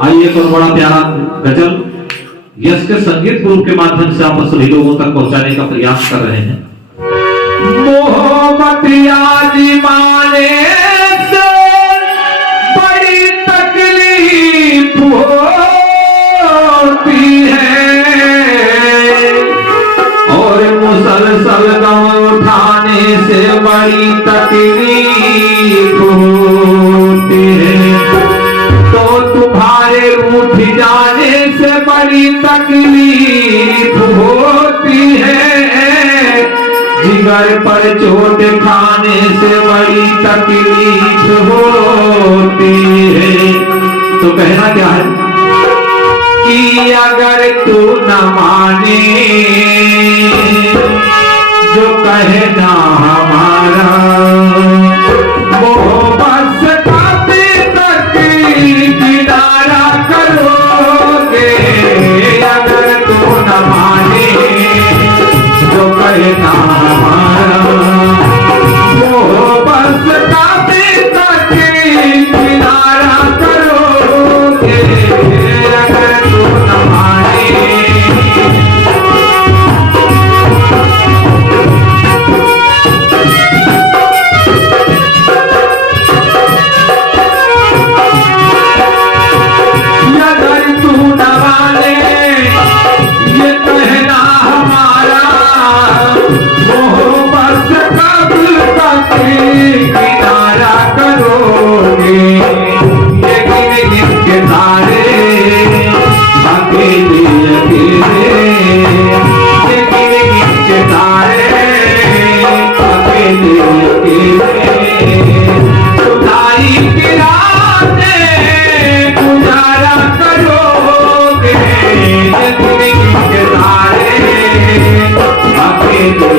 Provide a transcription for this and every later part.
आइए एक और बड़ा प्यारा गजल यश के संगीत गुरु के माध्यम से आप सभी लोगों तक पहुंचाने का प्रयास कर रहे हैं। मोहब्बत यादी माने से बड़ी तकलीफ होती है और मुसलसल गम उठाने से बड़ी तकलीफ होती है, तो तुम्हारे रूठ जाने से बड़ी तकलीफ होती है, जिगर पर चोट खाने से बड़ी तकलीफ होती है। तो कहना क्या है कि अगर तू न माने जो कहना हमारा, वो बस काते तक किनारा करोगे। अगर तू न माने जो कहना हमारा, वो बस काते तक किनारा करोगे। अगर तू न माने किनारा करोगे। ये गिन के तारे अकेले अकेले, ये गिन के तारे अकेले अकेले, खुदाई की रातें गुजारा करोगे। ये गिन के तारे अकेले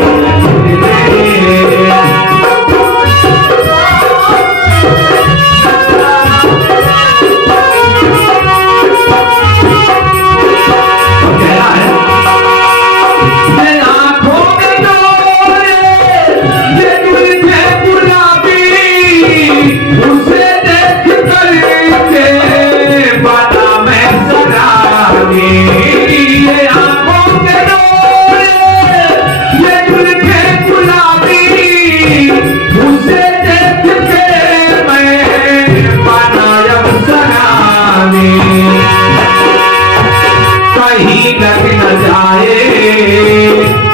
कहीं लग न जाए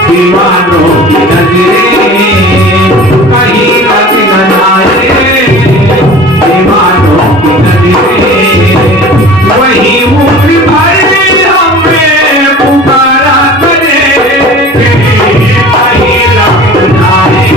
दीवानों की नजरें, कहीं लग न जाए दीवानों की नजरें, वही मुख भर हमें पुकारा करेंगे। कहीं लग न जाए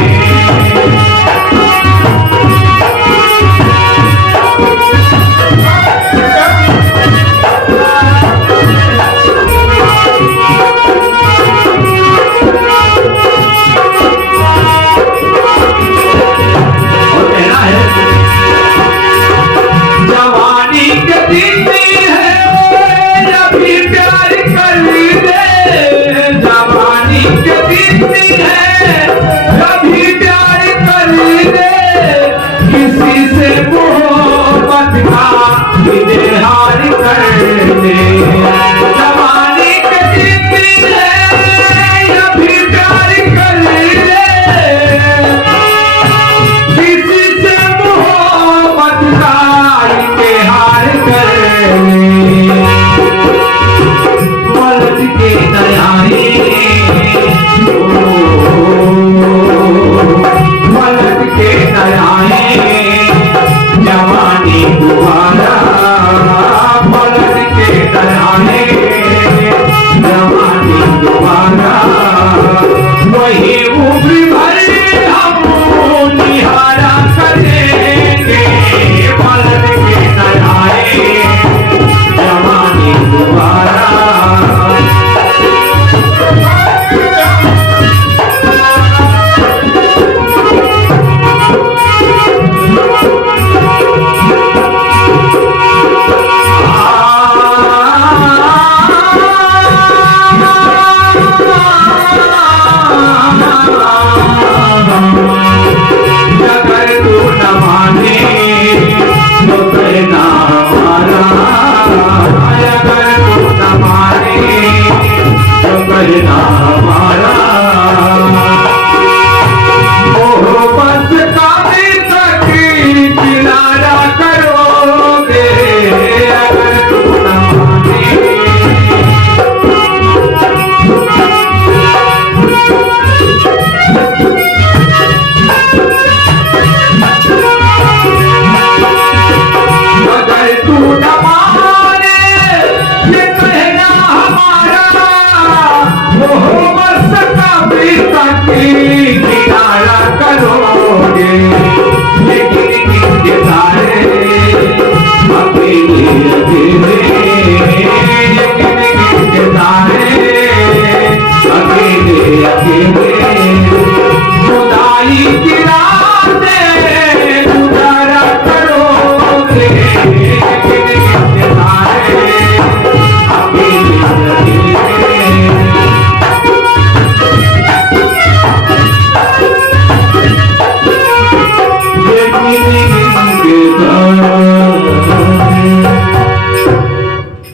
किसी से मोहब्बत का इजहार कर